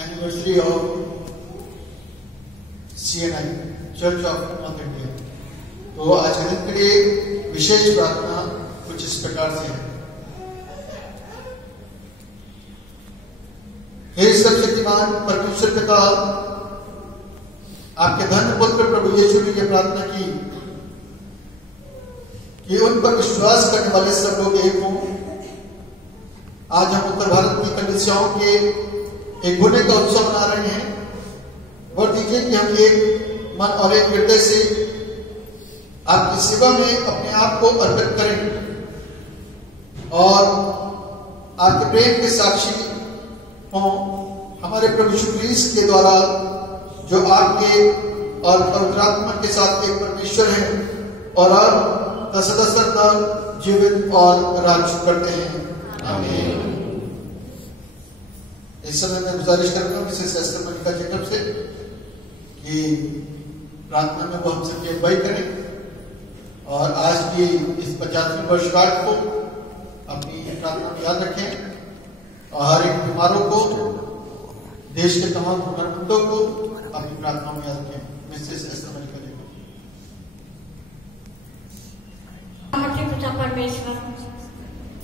Anniversary of CNI church of north India. तो आज के दिन के लिए विशेष प्रार्थना कुछ इस प्रकार से है। हे सर्वशक्तिमान परमेश्वर पिता, आपके धन्य पुत्र प्रभु यीशु ने यह प्रार्थना की कि उन पर विश्वास करने वाले सब लोग एक हों। आज हम उत्तर भारत की कलीसियाओं के एक होने का उत्सव मना रहे हैं। वर दीजिए कि हम एक मन और एक हृदय से आपकी सेवा में अपने आप को अर्पित करें और आपके प्रेम के साक्षी हों। हमारे प्रभु यीशु मसीह के द्वारा जो आपके और पवित्र आत्मा के साथ एक परमेश्वर है और अब तक जीवित और राज करते हैं। आमीन। इस समय मैं गुजारिश करता हूँ मिसेस एस्टर मलिका जैकब से कि प्रार्थना में वो हम सबकी अगुवाई करें और आज की इस 50वीं वर्षगांठ को अपनी प्रार्थना में याद रखें और हर एक बीमारों को, देश के तमाम हुनरमंदों को अपनी प्रार्थना में याद रखें। मिसेस एस्टर मलिका जैकब। पिता परमेश्वर,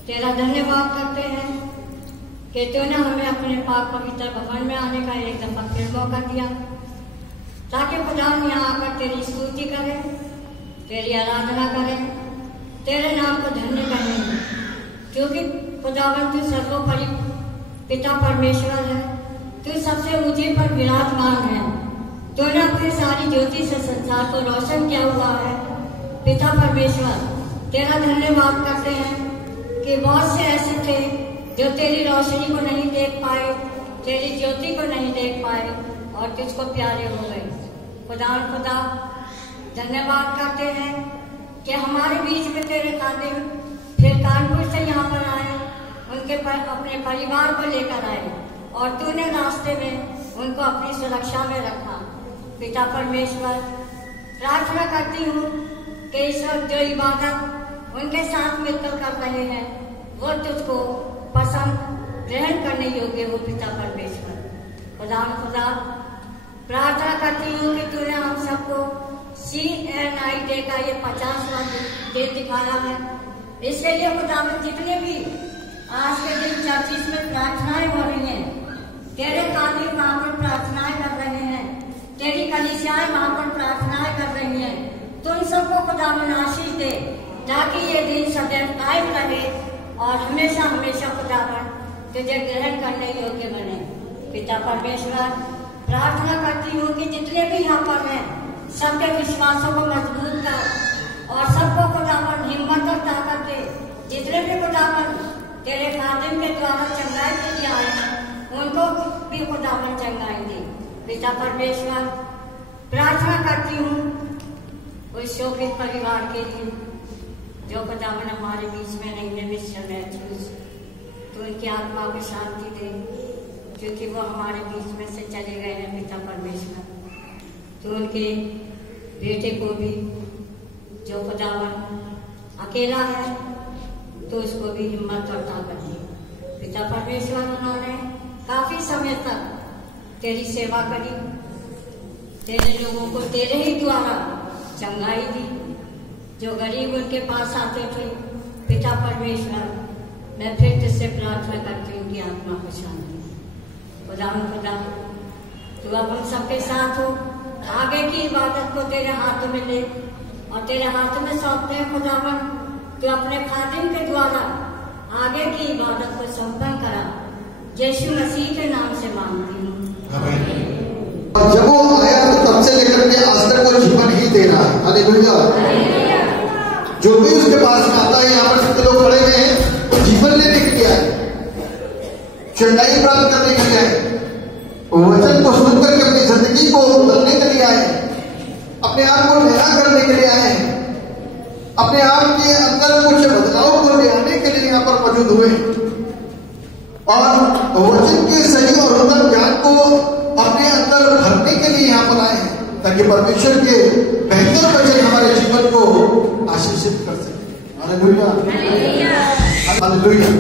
तेरा धन्यवाद करते हैं कि तूने हमें अपने पाक पवित्र भवन में आने का एक दफा फिर मौका दिया ताकि खुदा यहाँ आकर तेरी स्तुति करें, तेरी आराधना करें, तेरे नाम को धन्य करें, क्योंकि खुदावन तू सर्वोपरि पिता परमेश्वर है। तू सबसे ऊंचे पर विराजमान है। तूने अपनी सारी ज्योति से संसार को रोशन किया हुआ है। पिता परमेश्वर, तेरा धन्यवाद करते हैं कि बहुत से ऐसे थे जो तेरी रोशनी को नहीं देख पाए, तेरी ज्योति को नहीं देख पाए और तुझको प्यारे हो गए। खुदा धन्यवाद करते हैं कि हमारे बीच में तेरे खादिम फिर कानपुर से यहाँ पर आए, अपने परिवार को लेकर आए और तूने रास्ते में उनको अपनी सुरक्षा में रखा। पिता परमेश्वर, प्रार्थना करती हूँ कि इस वक्त जो इबादत उनके साथ मिलकर कर रहे हैं वो तुझको पसंद ग्रहण करने योग्य हो। पिता परमेश्वर, खुदा प्रार्थना करती हूँ कि तूने हम सबको CNI डे का ये 50वां दिन दिखाया है। इसके लिए खुदा में जितने भी आज के दिन चर्चिस में प्रार्थनाएं हो रही हैं, तेरे खातिर वहां पर प्रार्थनाएं कर रहे हैं, तेरी कलीसियाएं वहां पर प्रार्थनाएं कर रही हैं, तो उन सबको खुदा में आशीष दे ताकि ये दिन सदैव कायम रहे और हमेशा हमेशा खुदावन तुझे ग्रहण करने योग्य बने। पिता परमेश्वर, प्रार्थना करती हूँ कि जितने भी यहाँ पर हैं सबके विश्वासों को मजबूत कर और सबको खुदावन हिम्मत और ताकत दे। जितने भी खुदावन तेरे खादिम के द्वारा चंगाई के लिए आए हैं उनको भी खुदावन चंगाई दे। पिता परमेश्वर, प्रार्थना करती हूँ उस शोकित परिवार के लिए जो खुदावन हमारे बीच में नहीं है, मिस्टर मैथ्यूज, तो उनकी आत्मा को शांति दे क्योंकि वो हमारे बीच में से चले गए हैं। पिता परमेश्वर, तो उनके बेटे को भी जो खुदावन अकेला है तो उसको भी हिम्मत और ताकत दी। पिता परमेश्वर, उन्होंने काफी समय तक तेरी सेवा करी, तेरे लोगों को तेरे ही द्वारा चंगाई दी, जो गरीब उनके पास आते थे। पिता परमेश्वर, मैं फिर तुझसे प्रार्थना करती हूँ कि आत्मा को शांति खुदा तू अब हम सबके साथ हो। आगे की इबादत को तेरे हाथों में ले और तेरे हाथों में सौंपते हैं। खुदावन, तू अपने खादिम के द्वारा आगे की इबादत को संपन्न करा। यीशु मसीह के नाम से मांगती हूँ। और जब वो आया तो तब से लेकर के आज तक वो जीवन ही दे रहा है। हालेलुया। जो भी उसके पास में आता है, यहाँ पर जितने लोग खड़े हुए हैं वो जीवन लेने के लिए आए, चंगाई प्राप्त करने के लिए आए, वचन को सुन करके अपनी जिंदगी को बदलने के लिए आए, अपने आप को नया करने के लिए आए, अपने आप के अंदर कुछ बदलाव को ले आने के लिए यहाँ पर मौजूद हुए और वचन के सही और उत्तम ज्ञान को अपने अंदर भरने के लिए यहाँ पर आए हैं ताकि परमेश्वर के बेहतर वचन हमारे जीवन को आशीषित कर सके। Hallelujah, hallelujah.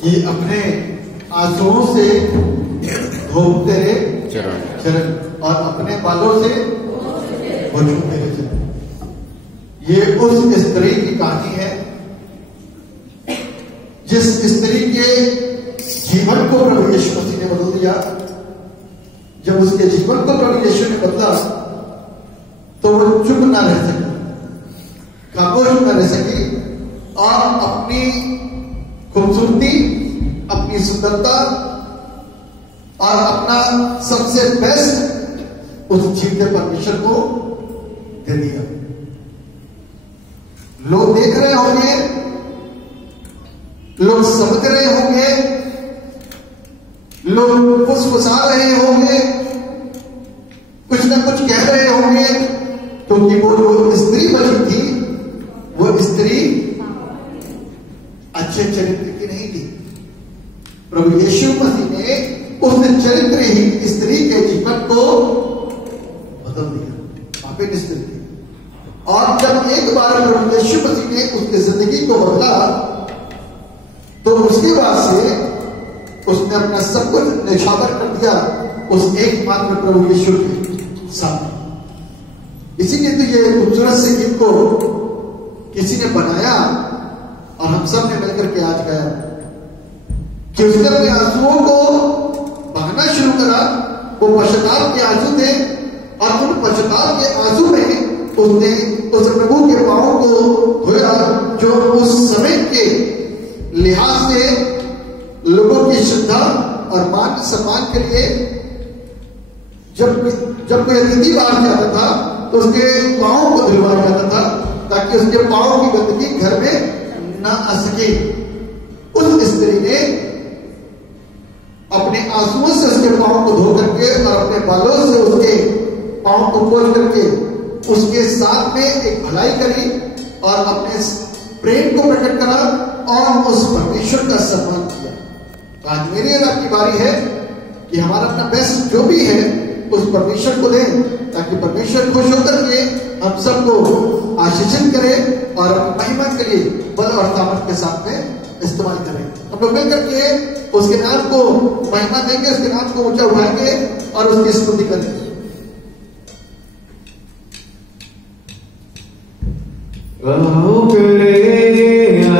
कि अपने आंसुओं से धो तेरे चरण और अपने बालों से पोंछूं तेरे चरण। ये उस स्त्री की कहानी है जिस स्त्री के जीवन को प्रभु यीशु मसीह ने बदल दिया। जब उसके जीवन को प्रभु यीशु ने बदला तो वो चुप ना रह सकी, खामोश ना रह सकी और अपनी खूबसूरती, अपनी सुंदरता और अपना सबसे बेस्ट उस जीवते परमेश्वर को दे दिया। लोग देख रहे होंगे, लोग समझ रहे होंगे, लोग फुसफुसा रहे होंगे, कुछ ना कुछ कह रहे होंगे, क्योंकि वो जो स्त्री बनी थी वो स्त्री अच्छे चरित्र की नहीं थी। प्रभु यीशु मसीह ने उस चरित्रहीन स्त्री के जीवन को बदल दिया, पापिन स्त्री थी। और जब एक बार प्रभु यीशु मसीह ने उसकी जिंदगी को बदला तो उसके बाद से उसने अपना सब कुछ निछावर कर दिया उस एकमात्र प्रभु यीशु के सामने। इसीलिए तो ये खूबसूरत से गीत को किसी ने बनाया और हम सब ने मिलकर के आज गाया कि उसने अपने आंसुओं को बहाना शुरू करा। वो पश्चाताप के आंसू थे और उन पश्चाताप के आंसू में उसने उस प्रभु के पांवों को धोया, जो उस समय के लिहाज से लोगों की श्रद्धा और मान सम्मान के लिए जब कोई अतिथि बाहर जाता था तो उसके पांवों को धुलवाया जाता था ताकि उसके पांवों की गंदगी घर में ना आ सके। उस स्त्री ने अपने आंसुओं से उसके पांवों को धो करके और अपने बालों से उसके पांवों को पोंछ करके उसके साथ में एक भलाई करी और अपने प्रेम को प्रकट करा और उस परमेश्वर का सम्मान किया। आज मेरी और आपकी बारी है कि हमारा अपना बेस्ट जो भी है उस परमेश्वर को दें ताकि परमेश्वर खुश होकर के हम सबको आशीषित करे और अपनी महिमा के लिए बल और ताकत के साथ में इस्तेमाल करें। हम लोग मिलकर के उसके नाम को महिमा देंगे, उसके नाम को ऊंचा उठाएंगे और उसकी स्तुति करेंगे।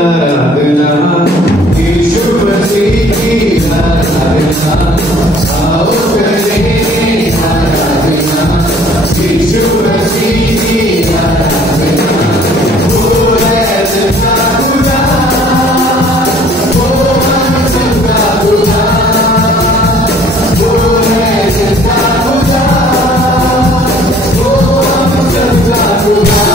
आराधना यीशु मसीह की आराधना, आओ करें आराधना यीशु मसीह की आराधना। वो है जिंदा खुदा, वो हम सबका खुदा, वो है जिंदा खुदा, वो हम सबका खुदा।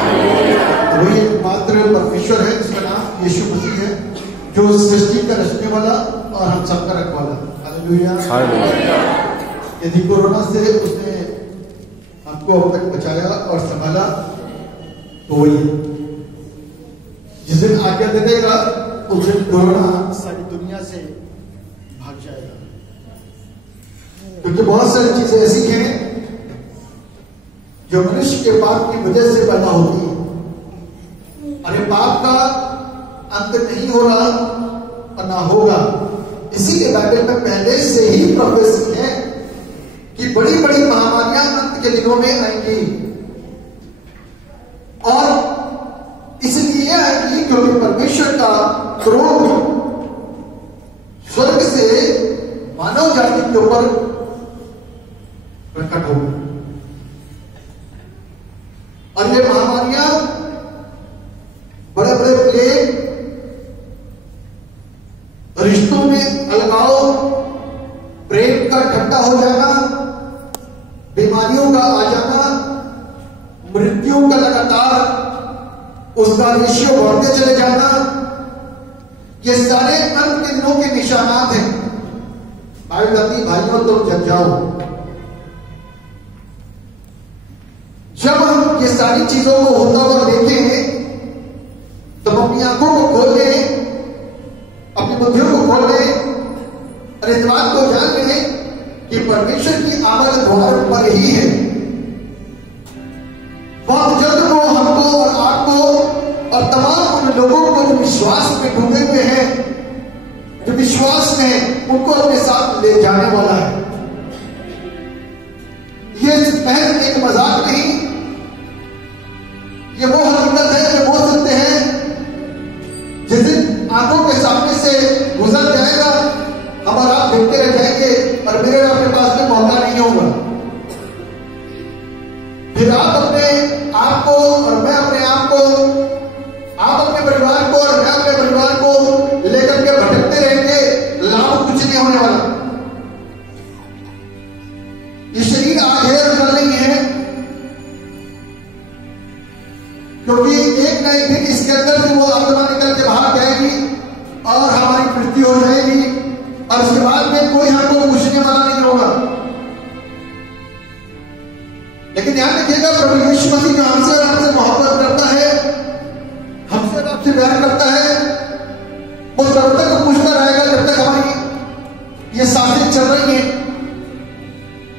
वही एकमात्र परमेश्वर है जिसका नाम यीशु मसीह है, जो सृष्टि का रचने वाला और हम सबका रखवाला। हालेलुया। यदि कोरोना से उसने हमको अब तक बचाया और संभाला, तो वही जिस दिन आज्ञा दे देगा उस दिन कोरोना सारी दुनिया से भाग जाएगा। क्योंकि बहुत सारी चीजें ऐसी हैं जो मनुष्य के पाप की वजह से पैदा होती है, और ये पाप का अंत नहीं हो रहा और ना होगा। इसीलिए बाइबल में पहले से ही प्रोफेसी है कि बड़ी बड़ी महामारियां अंत के दिनों में आएंगी, और इसलिए आएंगी क्योंकि परमेश्वर का क्रोध स्वर्ग से मानव जाति के ऊपर प्रकट होगा। और ये महामारियां बड़े बड़े प्लेग, रिश्तों में अलगाव, प्रेम का ठंडा हो जाना, बीमारियों का आ जाना, मृत्यु का लगातार उसका रेशियो बढ़ते चले जाना, ये सारे अंत के दिनों के निशानात हैं। बाइबल कहती भाइयों तुम जग जाओ। जब हम ये सारी चीजों को होता हुआ देखें तो अपनी आंखों को खोल लें, अपनी बुद्धियों को खोल लें और इस बात को जान लें कि परमेश्वर की आमद द्वार पर ही है। बहुत जल्द वो हमको और आपको और तमाम उन लोगों को जो विश्वास में डूबे हुए हैं, जो विश्वास में उनको अपने साथ ले जाने वाला है। ये महज एक मजाक नहीं, ये वो हकीकत है जो बोल सकते हैं जिस दिन आंखों के सामने से गुजर जाएगा, हम और आप देखते रह जाएंगे और मेरे आपके पास में मौका नहीं होगा। फिर आप अपने आप को और मैं अपने आप को, आप अपने परिवार को और मैं अपने परिवार को लेकर के भटकते रहेंगे, लाभ कुछ नहीं होने वाला। ये शरीर आज है और कल नहीं है, क्योंकि एक न एक दिन इसके अंदर से वो आत्मा निकल के बाहर जाएगी और हमारी मृत्यु हो जाएगी, और उसके बाद में कोई हमको पूछने वाला नहीं होगा। लेकिन ध्यान रखिएगा, प्रभु यीशु मसीह जो हमसे और आपसे मोहब्बत करता है, हमसे और आपसे प्यार करता है, वो तब तक पूछता रहेगा जब तक हमारी ये सांसें चल रही हैं।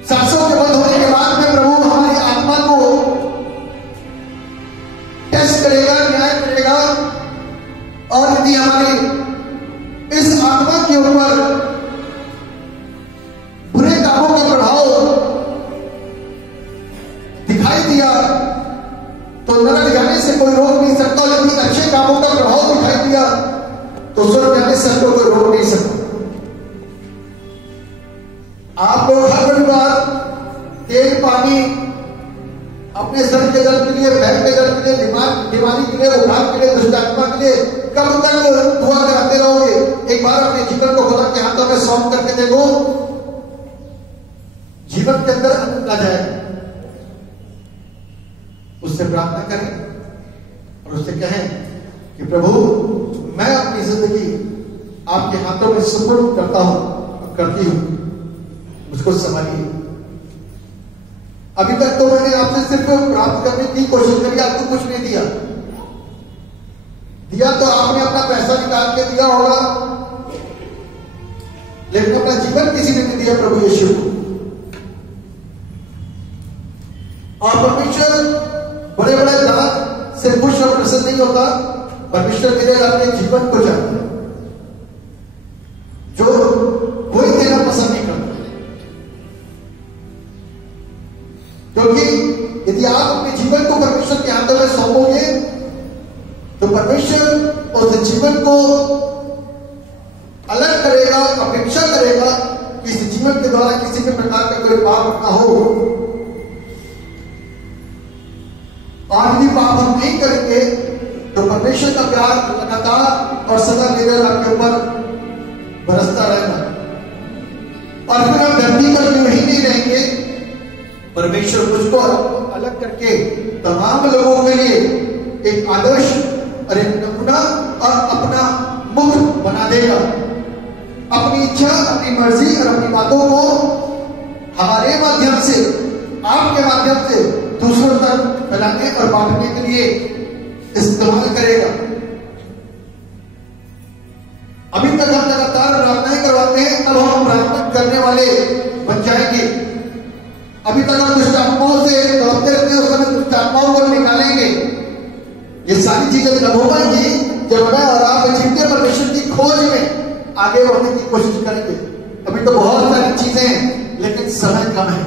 सांसों के बंद होने के बाद में प्रभु हमारी आत्मा को टेस्ट करेगा, न्याय करेगा, और यदि हमारी इस आत्मा के ऊपर बुरे कामों का प्रभाव दिखाई दिया तो नरक जाने से कोई रोक नहीं सकता। यदि अच्छे कामों का प्रभाव दिखाई दिया तो स्वर्ग जाने से हमको कोई रोक नहीं सकता। आप लोग हर परिवार तेल पानी अपने सर के दर्द के लिए, पैर के दर्द के लिए, बीमारी के लिए, उधार के लिए, दुष्टात्मा के लिए कब तक दुआ कराते रहोगे? एक बार अपने जीवन को खुदा के हाथों में सौंप करके देखो, जीवन के अंदर आनंद आ जाए। उससे प्रार्थना करें और उससे कहें कि प्रभु मैं अपनी जिंदगी आपके हाथों में सुपुर्द करता हूं, करती हूं, मुझको संभालिए। अभी तक तो मैंने आपसे सिर्फ प्राप्त करने की कोशिश करी, आपको कुछ नहीं दिया। दिया तो आपने अपना पैसा निकाल के दिया होगा, लेकिन अपना जीवन किसी ने नहीं दिया प्रभु यीशु को। और परमेश्वर बड़े बड़े दान से खुश और प्रसन्न नहीं होता। परमेश्वर मेरे अपने जीवन को जानता है, जो कोई देना पसंद नहीं करता। क्योंकि यदि आप अपने जीवन को परमेश्वर के हाथों में सौंपोगे तो परमेश्वर उस जीवन को अलग करेगा, अपेक्षा करेगा कि इस जीवन के द्वारा किसी भी प्रकार का कोई पाप ना हो। और यदि पाप हम नहीं करेंगे तो परमेश्वर का प्यार लगातार और सदा मेरे आपके ऊपर बरसता रहेगा। और फिर हम धरती पर क्यों ही नहीं रहेंगे, परमेश्वर मुझको अलग करके तमाम लोगों के लिए एक आदर्श और एक नमूना और अपना मुख बना देगा। अपनी इच्छा, अपनी मर्जी और अपनी बातों को हमारे माध्यम से, आपके माध्यम से दूसरों तक फैलाने और बांटने के लिए इस्तेमाल करेगा। अभी तक हम लगातार प्रार्थनाएं करवाते हैं, अब हम प्रार्थना करने वाले बन जाएंगे। अभी तक हम दुष्ट आत्माओं से लड़ते रहते हैं, उस समय दुष्ट आत्माओं को निकालेंगे। ये सारी चीजें जब हो पाएंगी जब मैं और आप जीवते परमेश्वर की खोज में आगे बढ़ने की कोशिश करेंगे। अभी तो बहुत सारी चीजें हैं लेकिन समय कम है।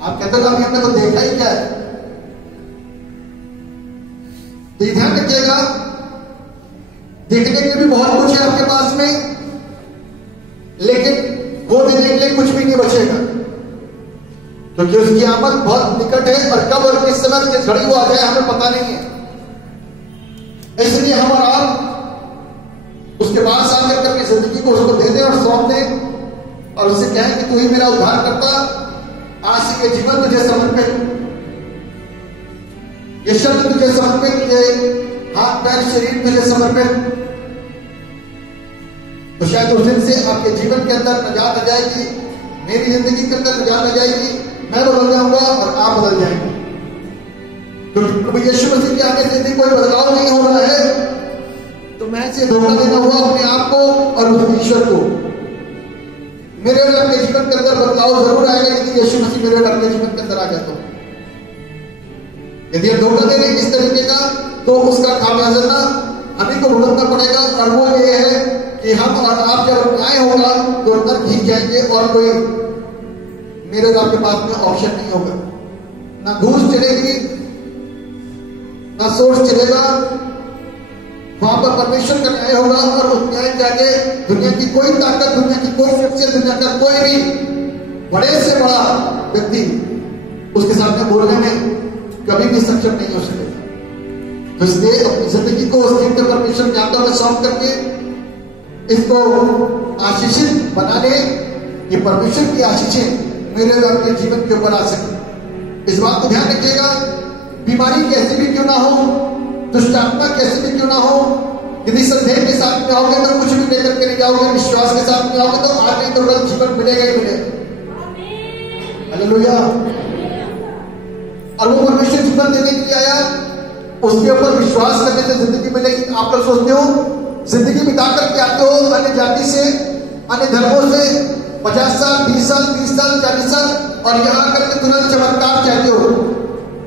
आप कहते हो हमने तो देखा ही क्या है, तो ध्यान रखिएगा, देखने के भी बहुत कुछ है आपके पास में, लेकिन वो देने के लिए कुछ भी नहीं बचेगा, क्योंकि उसकी आमद बहुत निकट है और कब और किस समय किस घड़ी वो आ जाए हमें पता नहीं है। इसलिए हम और आप उसके पास आकर के अपनी जिंदगी को उसको दे दें और सौंप दें और उससे कहें कि तू ही मेरा उद्धार करता, आज से ये जीवन तुझे समर्पित, ये शब्द तुझे समर्पित, ये हाथ पैर शरीर तुझे समर्पित। तो शायद उस दिन से आपके जीवन के अंदर नजात आ जाएगी, मेरी जिंदगी के अंदर नजात आ जाएगी, मैं बदल जाऊंगा और आप बदल जाएंगे। क्योंकि प्रभु यीशु मसीह के आने से यदि कोई बदलाव नहीं हो रहा है तो मैं से धोखा देना हुआ अपने आप को और उस ईश्वर को। मेरे और अपने जीवन के अंदर बदलाव जरूर आएगा यदि यीशु मसीह मेरे और अपने जीवन के अंदर आ जाए तो। यदि हम धोखा दे रहे हैं इस तरीके का तो उसका खामियाजा हमें को भुगतना पड़ेगा, और वो ये है कि हम और आप जब न्याय होगा तो अंदर भीग जाएंगे और कोई मेरे और आपके पास में ऑप्शन नहीं होगा, ना घूस चलेगी ना सोर्स चलेगा। वहां पर परमेश्वर का न्याय होगा और उस न्याय के आगे दुनिया की कोई ताकत, दुनिया की कोई शख्सियत, दुनिया का कोई भी बड़े से बड़ा व्यक्ति उसके सामने बोलने में कभी भी सक्षम नहीं हो सकेगा। तो इसलिए अपनी जिंदगी को उस दिन परमेश्वर के हाथों में सौंप करके इसको आशीषित बना ले, ये परमेश्वर की आशीषें मेरे और अपने जीवन के ऊपर आ सके। इस बात को ध्यान रखिएगा, बीमारी कैसी भी क्यों ना हो, दुष्ट आत्मा कैसी भी क्यों ना हो, यदि संदेह के साथ में आओगे तो कुछ भी लेकर के नहीं जाओगे, विश्वास के साथ में आओगे तो आज नहीं तो कल जीवन मिलेगा ही मिलेगा। हालेलुया। और वो परमेश्वर जीवन देने के लिए आया, उसके ऊपर विश्वास करने से जिंदगी मिलेगी। आप लोग सोचते हो जिंदगी बिता करके आते हो अन्य जाति से, अन्य धर्मों से 50 साल 20 साल 30 साल 40 साल, और यहाँ आकर के तुरंत चमत्कार चाहते हो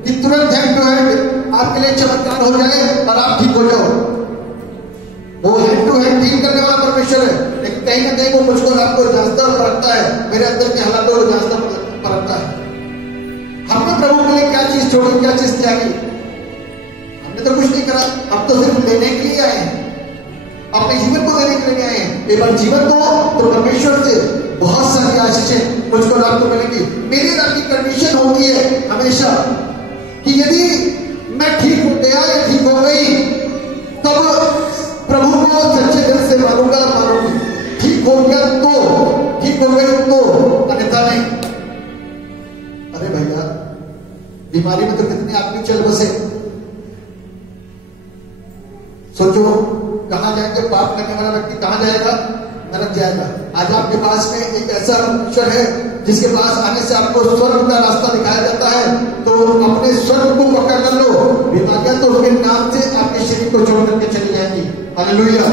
कि तुरंत हैंड टू हैंड आपके लिए चमत्कार हो जाए और आप ठीक हो जाओ। वो हैंड टू हैंड ठीक करने वाला परमेश्वर है, लेकिन कहीं ना कहीं वो मुझको आपको जांचता और परखता है, मेरे अंदर के हालातों को जांचता परखता है। हमने प्रभु के लिए क्या चीज छोड़ी, क्या चीज त्यागी? हमने तो कुछ नहीं करा, हम तो सिर्फ लेने के लिए आए हैं, अपने जीवन को देने के लिए आए हैं। एक बार जीवन दो तो परमेश्वर से बहुत सारी आशीषें मुझको आपको मिलेंगी। मेरी आपकी कंडीशन होती है हमेशा कि यदि मैं ठीक हो गया या ठीक हो गई तब प्रभु को सच्चे दिल से मानूंगा, मानूंगी। ठीक हो गया तो ठीक हो गई तो, अन्यथा नहीं। अरे भैया, बीमारी में तो कितने आदमी चल बसे। सोचो कहां जाएंगे? पाप करने वाला व्यक्ति कहां जाएगा? नरक जाएगा। आज आपके पास में एक ऐसा परमेश्वर है जिसके पास आने से आपको स्वर्ग का रास्ता दिखाया जाता है, तो अपने स्वर्ग को पकड़ कर लो। बीमारियां तो उसके नाम से आपके शरीर को छोड़ करके चली जाएंगी। हालेलुया।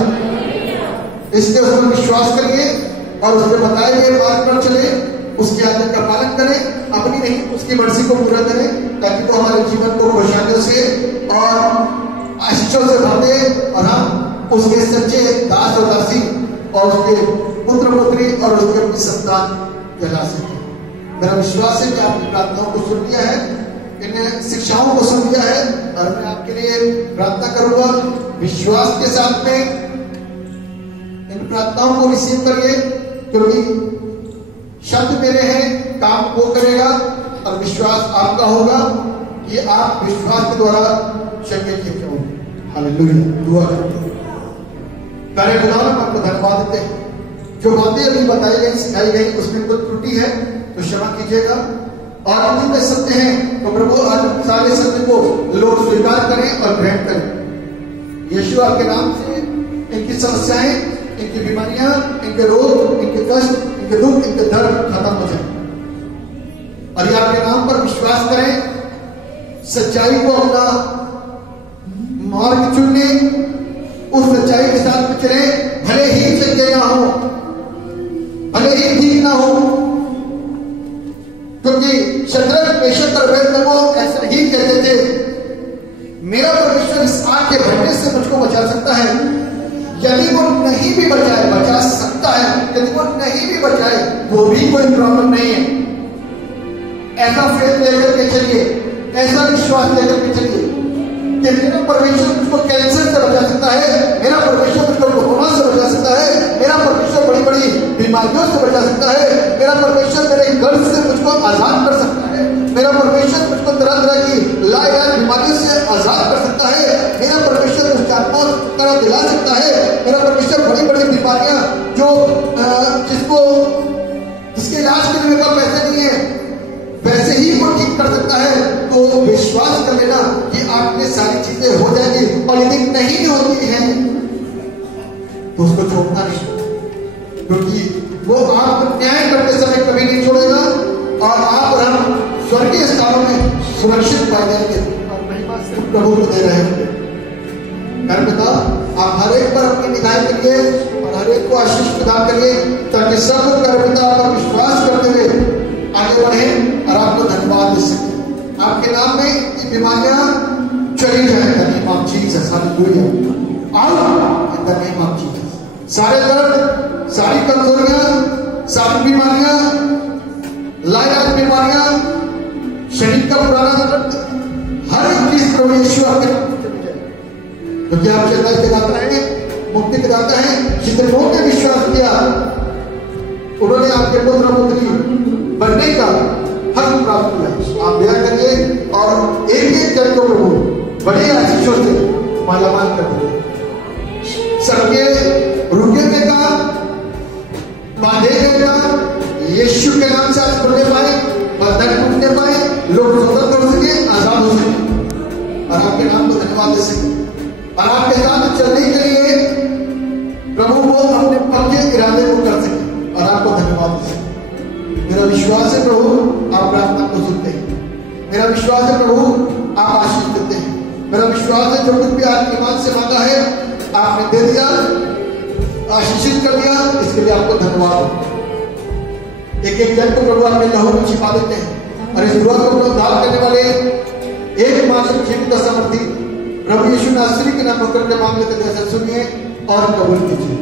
इसलिए उस पर विश्वास करिए और उसके बताए गए मार्ग पर चले, उसकी आज्ञा का पालन करें, अपनी नहीं उसकी मर्जी को पूरा करें, ताकि वो हमारे जीवन को खुशहालियों से और आशीषों से भर दे और हम उसके सच्चे दास और दासी और उसके पुत्र पुत्री और उसके अपनी संतान कहला सके। मेरा विश्वास है कि आपकी प्रार्थनाओं को सुन लिया है, इन शिक्षाओं को सुन लिया है, और मैं आपके लिए प्रार्थना करूंगा। विश्वास के साथ में इन प्रार्थनाओं को रिसीव करिए, क्योंकि शब्द मेरे हैं, काम वो करेगा और विश्वास आपका होगा कि आप विश्वास के द्वारा चलने के लिए होंगे। हालेलुया। दुआ करते हैं। कार्य खुदावन हम आपको धन्यवाद देते हैं। जो बातें अभी बताई गई, सिखाई गई, उसमें कोई त्रुटि है तो क्षमा कीजिएगा। और यदि वे सत्य हैं तो प्रभु आज सारे सत्य को लोग स्वीकार करें और ग्रहण करें। यीशु आपके नाम से इनकी समस्याएं, इनकी बीमारियां, इनके रोग, इनके कष्ट, इनके दुख, इनके दर्द खत्म हो जाए और ये आपके नाम पर विश्वास करें, सच्चाई को अपना मार्ग चुने, उस सच्चाई के साथ में चले, भले ही सच्चे ना हो, भले ही ठीक ना हो, क्योंकि शद्रक, मेशक और अबेदनगो ऐसा ही कहते थे, मेरा परमेश्वर इस आग के भटने से मुझको बचा सकता है। यदि वो नहीं भी बचाए, बचा सकता है, यदि वो नहीं भी बचाए वो भी कोई प्रॉब्लम नहीं है। ऐसा फेथ लेकर के चलिए, ऐसा विश्वास लेकर के चलिए कि मेरा परमेश्वर मुझको कैंसर से बचा सकता है, मेरा परमेश्वर मुझको कोरोना से बचा सकता है, मेरा परमेश्वर बड़ी बड़ी बीमारियों से बचा सकता है, मेरा परमेश्वर मेरे गर्भ से मुझको आजाद कर सकता है, मेरा परमेश्वर मुझको तरह तरह की लाइलाज बीमारियों से आजाद कर सकता है, मेरा परमेश्वर मुझको आत्मा तरह दिला सकता है, मेरा परमेश्वर बड़ी बड़ी बीमारियां जो जिसके इलाज के लिए मेरे पास पैसे नहीं है वैसे ही वो ठीक कर सकता है। तो विश्वास कर लेना कि आपने सारी चीजें हो जाएंगी, और यदि नहीं होती है तो उसको छोड़ना नहीं, क्योंकि वो आपको न्याय करते समय कभी नहीं छोड़ेगा और आप और हम स्वर्गीय स्थानों में सुरक्षित पाए जाएंगे और महिमा सिर्फ प्रभु को दे रहे होंगे। पिता, आप हर एक पर अपनी निगाहें करिए और हर एक को आशीष प्रदान करिए, ताकि सब पिता पर विश्वास करते हुए आगे बढ़े और आपको धन्यवाद दे सके। आपके नाम में ये बीमारियां चली जाए, in the name of Jesus, hallelujah, out in the name of Jesus. सारे दर्द, सारी कमजोरियां, सारी बीमारियां, लाइलाज बीमारियां, शरीर का पुराना दर्द, हर एक चीज प्रभु यीशु आपके नाम में चली जाए, क्योंकि आप चंगाई के दाता हैं, मुक्ति के दाता हैं। जितने लोगों ने विश्वास किया उन्होंने आपके पुत्र पुत्री बनने का हक प्राप्त किया। आप दया करिए और एक एक जन को प्रभु बड़े आशीषों से मालामाल कर दीजिए। सबके रुके हुए का, बांधे हुए का यीशु के नाम से आज खुलने पाए, बंधन टूटने पाए, लोग स्वतंत्र हो सके, आजाद हो सके और आपके नाम को धन्यवाद दे सके और आपके साथ चलने के लिए प्रभु को अपने पक्के इरादे को कर सके और आपको धन्यवाद दे सके। मेरा विश्वास है प्रभु आप प्रार्थना को सुनते हैं, मेरा विश्वास है प्रभु आप आशीष देते हैं, मेरा विश्वास है जो कुछ भी आपके ईमान से मांगा है आपने दे दिया, आशीषित कर दिया, इसके लिए आपको धन्यवाद। एक एक जन को प्रभु आपके लहू में छिपा देते हैं और इस दुआ को उद्धार करने वाले एकमात्र जीवित सामर्थी प्रभु यीशु नासरी के नाम होकर के मांग लेते, जैसे सुनिए और कबूल कीजिए।